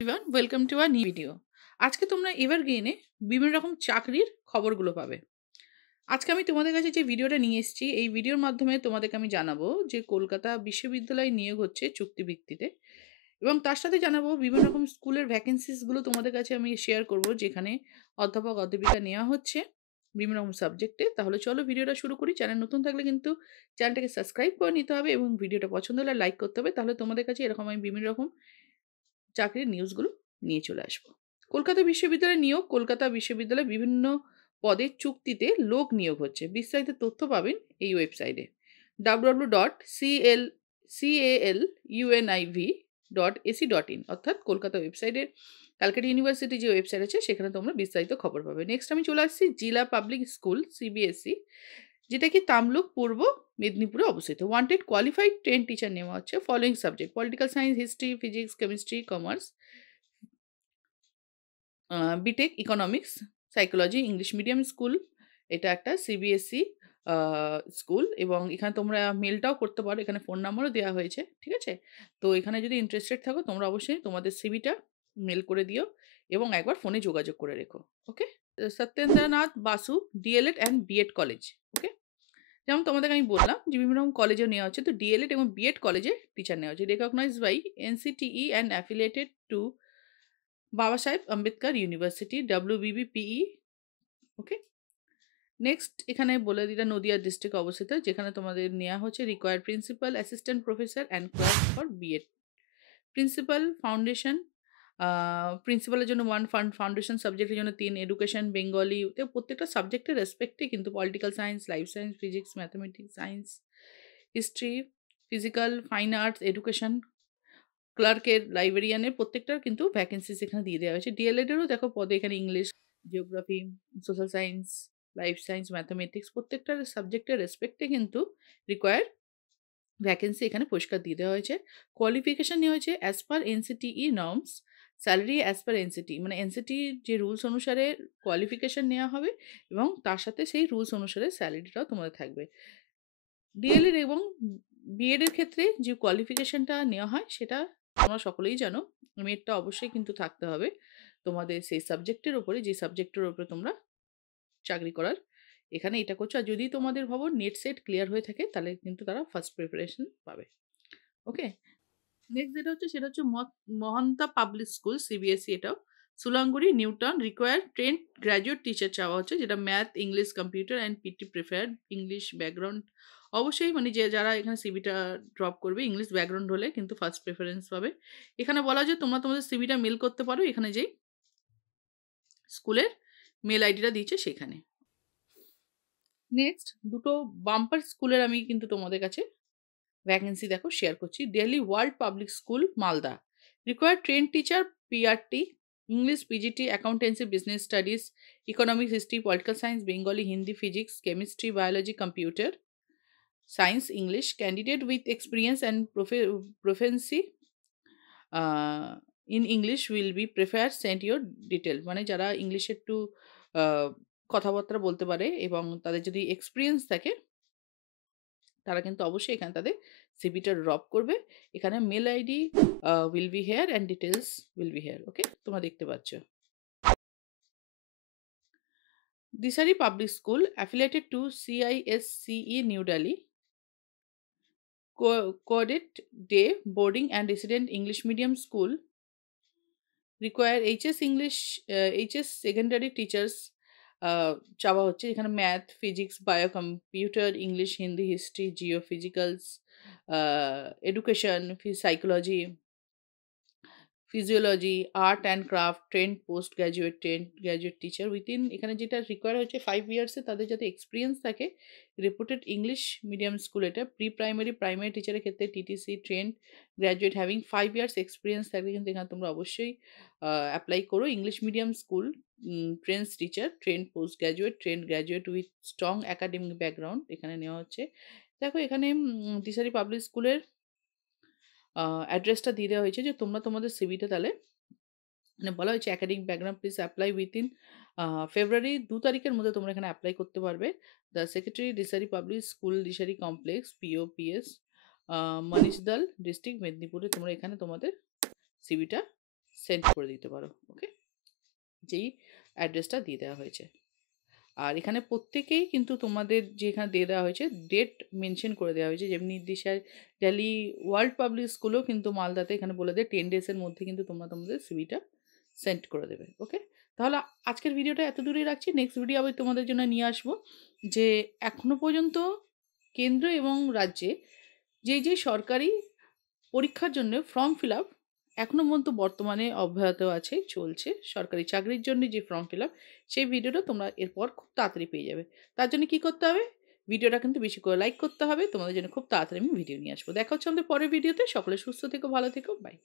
Everyone welcome to our new video. আজকে তোমরা এভারগ্রিনে বিভিন্ন রকম চাকরির খবরগুলো পাবে। আজকে আমি তোমাদের কাছে যে ভিডিওটা নিয়ে এসেছি, এই ভিডিওর মাধ্যমে তোমাদেরকে আমি জানাবো যে কলকাতা বিশ্ববিদ্যালয়ে নিয়োগ হচ্ছে চুক্তিভিত্তিতে, এবং তার সাথে জানাবো বিভিন্ন রকম স্কুলের ভ্যাকেন্সিসগুলো তোমাদের কাছে আমি শেয়ার করব, যেখানে অধ্যাপক অধ্যাপিকা নেওয়া হচ্ছে বিভিন্ন রকম সাবজেক্টে। তাহলে চলো ভিডিওটা শুরু করি। চ্যানেল নতুন থাকলে কিন্তু চ্যানেলটাকে সাবস্ক্রাইব করে নিতে হবে এবং ভিডিওটা পছন্দ হলে লাইক করতে হবে। তাহলে তোমাদের কাছে এরকম আমি বিভিন্ন রকম চাকরির নিউজগুলো নিয়ে চলে আসবো। কলকাতা বিশ্ববিদ্যালয়ে নিয়োগ। কলকাতা বিশ্ববিদ্যালয়ে বিভিন্ন পদের চুক্তিতে লোক নিয়োগ হচ্ছে। বিস্তারিত তথ্য পাবেন এই ওয়েবসাইটে www.caluniv.ac.in, অর্থাৎ কলকাতা ওয়েবসাইটের ক্যালকাটা ইউনিভার্সিটি যে ওয়েবসাইট আছে সেখানে তোমরা বিস্তারিত খবর পাবে। নেক্সট আমি চলে আসছি জিলা পাবলিক স্কুল সিবিএসই, যেটা কি তামলুক পূর্ব মেদিনীপুরে অবস্থিত। ওয়ান্টেড কোয়ালিফাইড 10 টিচার নেওয়া হচ্ছে। Following subject: political science, history, physics, chemistry, commerce, BTech, economics, psychology. English medium school, এটা একটা সিবিএসই স্কুল, এবং এখানে তোমরা মেলটাও করতে পারো। এখানে ফোন নাম্বারও দেওয়া হয়েছে, ঠিক আছে? তো এখানে যদি ইন্টারেস্টেড থাকো তোমরা অবশ্যই তোমাদের সিভিটা মেল করে দিও এবং একবার ফোনে যোগাযোগ করে রেখো। Okay. Satyendranath Basu DElEd and BEd college. Okay. যেমন তোমাদেরকে আমি বললাম যে বিভিন্ন রকম কলেজেও নেওয়া হচ্ছে, তো ডিএলএড এবং বিএড কলেজে টিচার নেওয়া হচ্ছে। Recognised by NCTE and affiliated to Baba Saheb Ambedkar University, WBBPE। Okay. Next এখানে বলে দিটা নদিয়া ডিস্ট্রিক্ট অবস্থিত, যেখানে তোমাদের নেওয়া হচ্ছে required principal, assistant professor and clerk for BEd. Principal foundation, প্রিন্সিপালের জন্য 1 ফাউন্ডেশন সাবজেক্টের জন্য 3, এডুকেশন বেঙ্গলি, তো প্রত্যেকটা সাবজেক্টের রেসপেক্টে কিন্তু political science, life science, physics, mathematics, science, history, physical, fine arts, education, ক্লার্কের, লাইব্রেরিয়ানের প্রত্যেকটার কিন্তু ভ্যাকেন্সিস এখানে দিয়ে দেওয়া হয়েছে। ডিএলএডেরও দেখো পদে এখানে English, geography, social science, life science, mathematics প্রত্যেকটা সাবজেক্টের রেসপেক্টে কিন্তু রিকোয়ার্ড ভ্যাকেন্সি এখানে পরিষ্কার দিয়ে দেওয়া হয়েছে। কোয়ালিফিকেশান নেওয়া হয়েছে as per NCTE norms, salary as per NCT, মানে এনসিটি যে রুলস অনুসারে কোয়ালিফিকেশান নেওয়া হবে এবং তার সাথে সেই রুলস অনুসারে স্যালারিটাও তোমাদের থাকবে। ডিএলএড এবং বিএড এর ক্ষেত্রে যে কোয়ালিফিকেশনটা নেওয়া হয় সেটা তোমরা সকলেই জানো। মেয়েরটা অবশ্যই কিন্তু থাকতে হবে তোমাদের সেই সাবজেক্টের উপরে, যে সাবজেক্টের উপরে তোমরা চাকরি করার এখানে এটা করছো। আর যদি তোমাদের ভাবো নেট সেট ক্লিয়ার হয়ে থাকে তাহলে কিন্তু তারা ফার্স্ট প্রিপারেশন পাবে। ওকে। নেক্সট যেটা হচ্ছে সেটা হচ্ছে মহান্তা পাবলিক স্কুল সিবিএসই, এটাও Sulangudi New Town. Required trained graduate teacher চাওয়া হচ্ছে, যেটা math, English, computer and PT preferred. English background অবশ্যই, মানে যে যারা এখানে সিবিটা ড্রপ করবে ইংলিশ ব্যাকগ্রাউন্ড হলে কিন্তু ফার্স্ট প্রেফারেন্স পাবে। এখানে বলা যে তোমরা তোমাদের সিবিটা মেল করতে পারো এখানে যেই স্কুলের মেল আইডিটা দিয়েছে সেখানে। নেক্সট দুটো বাম্পার স্কুলের আমি কিন্তু তোমাদের কাছে ভ্যাকেন্সি দেখো শেয়ার করছি। Delhi world public school Malda, required train teacher, PRT, English, PGT, accountancy, business studies, economics, history, political science, Bengali, Hindi, physics, chemistry, biology, computer science, English. Candidate with experience and প্রফেন্সি in English will be prefer send your detail, মানে যারা ইংলিশে একটু কথাবার্তা বলতে পারে এবং তাদের যদি এক্সপিরিয়েন্স থাকে তারা কিন্তু অবশ্যই এখানে তাদের সিভিটা ড্রপ করবে। এখানে mail ID will be here and details will be here. Okay, তোমরা দেখতে পাচ্ছ। Dishari public school affiliated to CISCE New Delhi, coed day boarding and resident English medium school, require HS secondary teachers চাওয়া হচ্ছে। এখানে math, physics, bio, computer, English, Hindi, history, geo physicals, education, psychology, physiology, art and craft, trained graduate teacher within. এখানে যেটা require হচ্ছে 5 ইয়ার্সে তাদের যাতে experience থাকে। রেপুটেড English medium school, এটা প্রাইমারি টিচারের ক্ষেত্রে TTC trend graduate having 5 years experience থাকলে কিন্তু এখানে তোমরা অবশ্যই অ্যাপ্লাই করো। English medium school trend teacher, trend graduate with strong academic background এখানে নেওয়া হচ্ছে। দেখো এখানে দিশারি পাবলিক স্কুলের অ্যাড্রেসটা দিয়ে দেওয়া হয়েছে যে তোমরা তোমাদের সিভিতে তাহলে, মানে বলা হয়েছে academic background please apply within February 2 তারিখের মধ্যে তোমরা এখানে অ্যাপ্লাই করতে পারবে। The secretary, Dishari public school, Dishari complex, POPS, Manishdal district, মেদিনীপুরে তোমরা এখানে তোমাদের সিভিটা সেন্ড করে দিতে পারো। ওকে? যেই অ্যাড্রেসটা দিয়ে দেওয়া হয়েছে। আর এখানে প্রত্যেকেই কিন্তু তোমাদের যে এখানে দিয়ে দেওয়া হয়েছে ডেট মেনশন করে দেওয়া হয়েছে, যেমনি দিশার দিল্লি ওয়ার্ল্ড পাবলিক স্কুলও কিন্তু মালদাতে এখানে বলে দেয় 10 ডেজের মধ্যে কিন্তু তোমরা তোমাদের সিভিটা সেন্ড করে দেবে। ওকে? তাহলে আজকের ভিডিওটা এত দূরেই রাখছি। নেক্সট ভিডিও আবার তোমাদের জন্য নিয়ে আসবো যে এখনো পর্যন্ত কেন্দ্র এবং রাজ্যে যেই সরকারি পরীক্ষার জন্য ফর্ম ফিল আপ এখনো পর্যন্ত বর্তমানে অব্যাহত আছে, চলছে। সরকারি চাকরির জন্য যে ফর্ম ফিল আপ, সেই ভিডিওটা তোমরা এরপর খুব তাড়াতাড়ি পেয়ে যাবে। তার জন্য কি করতে হবে? ভিডিওটা কিন্তু বেশি করে লাইক করতে হবে। তোমাদের জন্য খুব তাড়াতাড়ি আমি ভিডিও নিয়ে আসবো। দেখা হচ্ছে আমাদের পরের ভিডিওতে। সকলে সুস্থ থেকো, ভালো থেকো। বাই।